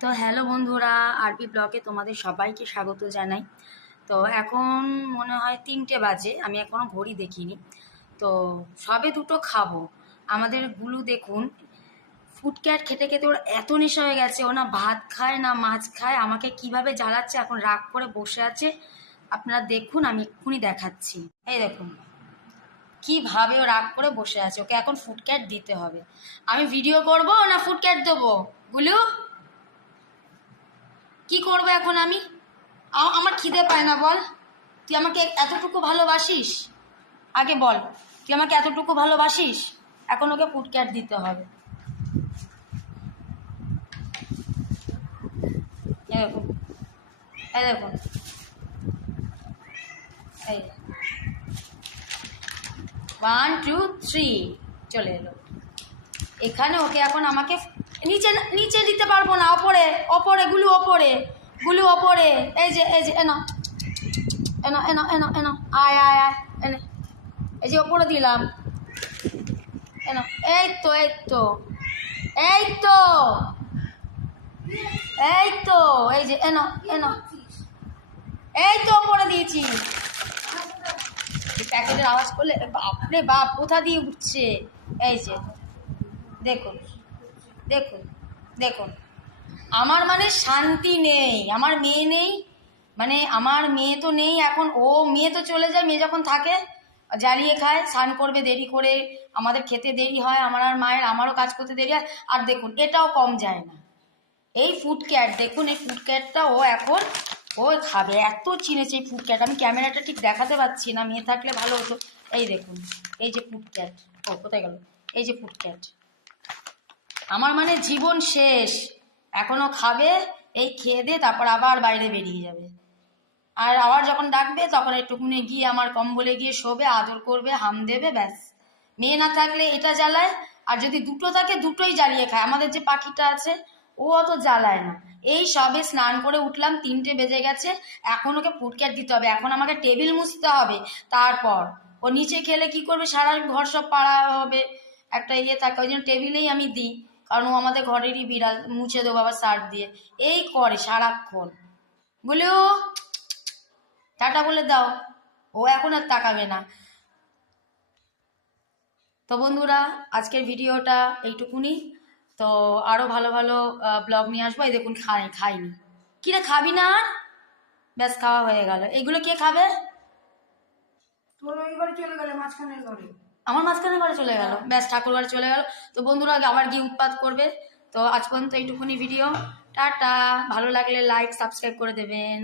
তো হ্যালো বন্ধুরা, আরপি ব্লগে তোমাদের সবাইকে স্বাগত জানাই। তো এখন মনে হয় 3টে বাজে, আমি এখনো ঘড়ি দেখিনি। তো সবে দুটো খাবো। আমাদের গুলু দেখুন, ফুডক্যাট খেতে খেতে ওর এত নেশা হয়ে গেছে, ও না ভাত খায় না মাছ খায়, আমাকে কিভাবে জ্বালাচ্ছে, এখন রাগ করে বসে আছে। আপনারা দেখুন, আমি এক্ষুনি দেখাচ্ছি। এই দেখুন কিভাবে ও রাগ করে বসে আছে, ওকে এখন ফুডক্যাট দিতে হবে। আমি ভিডিও করব না ফুডক্যাট দেবো? গুলু, কি করবো এখন আমি? আমার খিদে পায় না, বল। তুই আমাকে এতটুকু ভালোবাসিস? আগে বল, তুই আমাকে এতটুকু ভালোবাসিস? এখন ওকে ফুডক্যাট দিতে হবে। এই দেখুন, এই দেখুন, এই 1 2 3 চলে এলো। এখানে ওকে এখন আমাকে নিচে নিচে দিতে পারবো না, ওপরে ওপরে গুলু, ওপরে গুলু, ওপরে। এই যে এনো এনো এনো এনো এনো, আয় আয় আয়, এনে এই যে ওপরে দিলাম, এনো। এই তো এই তো এই তো এই তো, এই যে এনো এনো, এই তো ওপরে দিয়েছি। প্যাকেটের আওয়াজ করলে বাপরে বাপ, কোথা দিয়ে উঠছে। এই যে দেখুন দেখুন দেখুন, আমার মানে শান্তি নেই। আমার মেয়ে নেই, মানে আমার মেয়ে তো নেই এখন। ও মেয়ে তো চলে যায়, মেয়ে যখন থাকে জ্বালিয়ে খায়, স্নান করবে দেরি করে, আমাদের খেতে দেরি হয়, আমার আর মায়ের, আমারও কাজ করতে দেরি হয়। আর দেখুন এটাও কম যায় না, এই ফুডক্যাট দেখুন, এই ফুডক্যাটটা ও এখন ও খাবে। এত চিনেছে এই ফুডক্যাট, আমি ক্যামেরাটা ঠিক দেখাতে পাচ্ছি না, মেয়ে থাকলে ভালো হতো। এই দেখুন, এই যে ফুডক্যাট, ও কোথায় গেল? এই যে ফুডক্যাট, আমার মানে জীবন শেষ। এখনো খাবে, এই খেয়ে দিয়ে তারপর আবার বাইরে বেরিয়ে যাবে। আর আবার যখন ডাকবে তখন একটুকুনি গিয়ে আমার কম্বলে গিয়ে শোবে, আদর করবে, হাম দেবে, ব্যাস। মেয়ে না থাকলে এটা জ্বালায়, আর যদি দুটো থাকে দুটোই জ্বালিয়ে খায়। আমাদের যে পাখিটা আছে ও অত জ্বালায় না। এই সবে স্নান করে উঠলাম, 3টে বেজে গেছে, এখন ওকে ফুডক্যাট দিতে হবে। এখন আমাকে টেবিল মুছতে হবে। তারপর ও নিচে খেলে কি করবে, সারা ঘর সব পাড়া হবে, একটা ইয়ে থাকে, ওই জন্য টেবিলেই আমি দিই, কারণ ও আমাদের ঘরেরই বিড়াল, মুছে দেবো আবার সার্ফ দিয়ে। এই করে সারাক্ষণ। বলু, টাটা বলে দাও। ও এখন আর তাকাবে না। তো বন্ধুরা, আজকের ভিডিওটা এইটুকুনি। তো আরও ভালো ভালো ব্লগ নিয়ে আসবো। এই দেখুন খাইনি। কিরে খাবি না? ব্যাস, খাওয়া হয়ে গেল। এগুলো কে খাবে? তোর ওই ঘরে চলে গেলে মাঝখানের ঘরে। আমার মাঝখানে ঘরে চলে গেল, ব্যাস ঠাকুর ঘরে চলে গেল। তো বন্ধুরা আবার গিয়ে উৎপাত করবে। তো আজ পর্যন্ত এইটুকুনি ভিডিও। টাটা। ভালো লাগলে লাইক সাবস্ক্রাইব করে দেবেন।